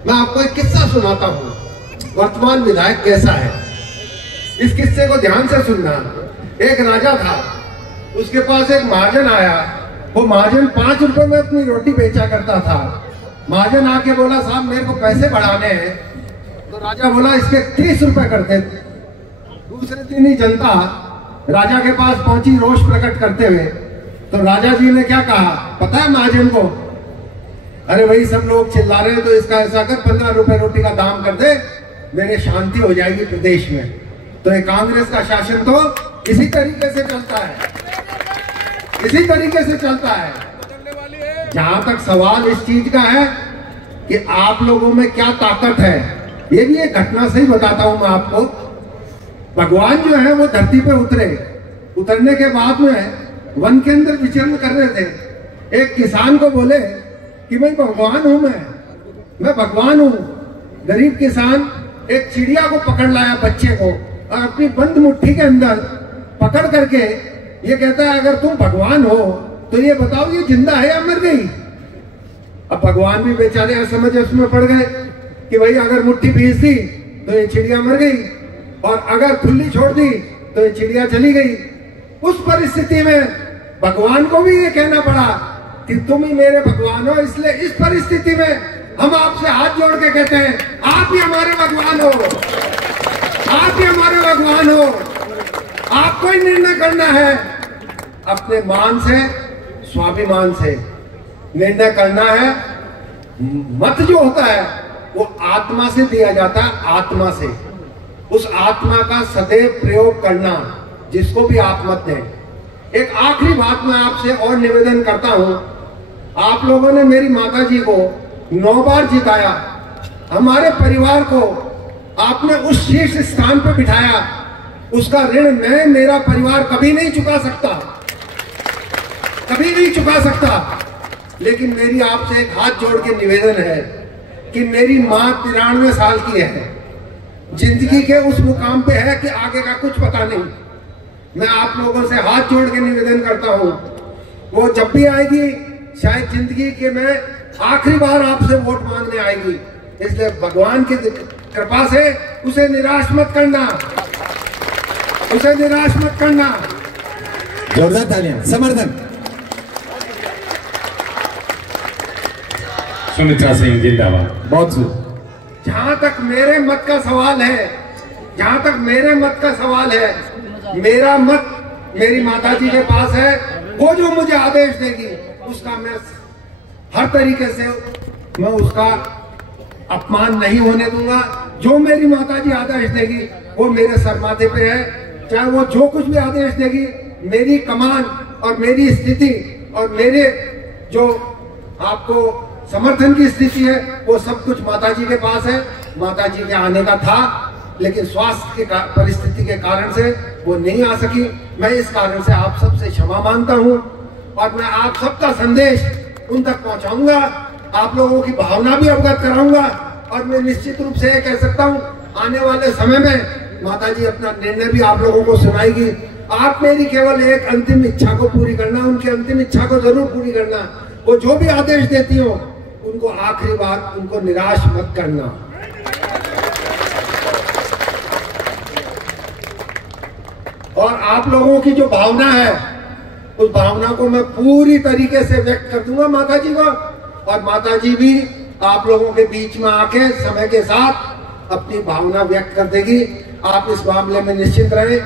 मैं आपको एक किस्सा सुनाता हूँ, वर्तमान विधायक कैसा है। इस किस्से को ध्यान से सुनना। एक राजा था, उसके पास एक महाजन आया। वो महाजन 5 रुपए में अपनी रोटी बेचा करता था। महाजन आके बोला, साहब मेरे को पैसे बढ़ाने हैं। तो राजा बोला, इसके 30 रुपए कर दे। दूसरे दिन ही जनता राजा के पास पहुंची रोष प्रकट करते हुए। तो राजा जी ने क्या कहा पता है महाजन को? अरे भाई सब लोग चिल्ला रहे हैं तो इसका ऐसा कर 15 रुपए रोटी का दाम कर दे, मेरे शांति हो जाएगी प्रदेश में। तो ये कांग्रेस का शासन तो इसी तरीके से चलता है, इसी तरीके से चलता है। जहां तक सवाल इस चीज का है कि आप लोगों में क्या ताकत है, ये भी एक घटना से ही बताता हूं मैं आपको। भगवान जो है वो धरती पे उतरे। उतरने के बाद में वन के अंदर विचरण कर रहे थे। एक किसान को बोले कि भाई भगवान हूं मैं भगवान हूं। गरीब किसान एक चिड़िया को पकड़ लाया, बच्चे को, और अपनी बंद मुट्ठी के अंदर पकड़ करके ये कहता है, अगर तुम भगवान हो तो ये बताओ ये जिंदा है या मर गई। अब भगवान भी बेचारे असमझ उसमें पड़ गए कि भाई अगर मुट्ठी भींच दी तो ये चिड़िया मर गई, और अगर खुली छोड़ दी तो ये चिड़िया चली गई। उस परिस्थिति में भगवान को भी ये कहना पड़ा कि तुम ही मेरे भगवान हो। इसलिए इस परिस्थिति में हम आपसे हाथ जोड़ के कहते हैं, आप ही हमारे भगवान हो, आप ही हमारे भगवान हो। आपको ही निर्णय करना है, अपने मान से, स्वाभिमान से निर्णय करना है। मत जो होता है वो आत्मा से दिया जाता है, आत्मा से। उस आत्मा का सदैव प्रयोग करना, जिसको भी आप मत दें। एक आखिरी बात मैं आपसे और निवेदन करता हूं। आप लोगों ने मेरी माताजी को 9 बार जिताया, हमारे परिवार को आपने उस शीर्ष स्थान पर बिठाया। उसका ऋण मैं, मेरा परिवार कभी नहीं चुका सकता, कभी नहीं चुका सकता। लेकिन मेरी आपसे एक हाथ जोड़ के निवेदन है कि मेरी मां 93 साल की है, जिंदगी के उस मुकाम पे है कि आगे का कुछ पता नहीं। मैं आप लोगों से हाथ जोड़ के निवेदन करता हूं, वो जब भी आएगी शायद जिंदगी के में आखिरी बार आपसे वोट मांगने आएगी। इसलिए भगवान की कृपा से उसे निराश मत करना, उसे निराश मत करना। जोरदार तालियां, समर्थन। सुमित्रा सिंह जिंदाबाद। बहुत सुन। जहां तक मेरे मत का सवाल है, जहां तक मेरे मत का सवाल है, मेरा मत मेरी माताजी के पास है। वो जो मुझे आदेश देगी उसका मैं हर तरीके से मैं उसका अपमान नहीं होने दूंगा। जो मेरी माताजी आदेश देगी वो मेरे सर माथे पे है। चाहे वो जो कुछ भी आदेश देगी, मेरी कमान और मेरी स्थिति और मेरे जो आपको समर्थन की स्थिति है वो सब कुछ माताजी के पास है। माताजी के आने का था, लेकिन स्वास्थ्य की परिस्थिति के कारण से वो नहीं आ सकी। मैं इस कारण से आप सबसे क्षमा मांगता हूं और मैं आप सबका संदेश उन तक पहुंचाऊंगा, आप लोगों की भावना भी अवगत कराऊंगा। और मैं निश्चित रूप से ये कह सकता हूं, आने वाले समय में माताजी अपना निर्णय भी आप लोगों को सुनाएगी। आप मेरी केवल एक अंतिम इच्छा को पूरी करना, उनकी अंतिम इच्छा को जरूर पूरी करना। वो जो भी आदेश देती हो उनको आखिरी बार उनको निराश मत करना। और आप लोगों की जो भावना है उस भावना को मैं पूरी तरीके से व्यक्त कर दूंगा माताजी को, और माताजी भी आप लोगों के बीच में आके समय के साथ अपनी भावना व्यक्त कर देगी। आप इस मामले में निश्चित रहें।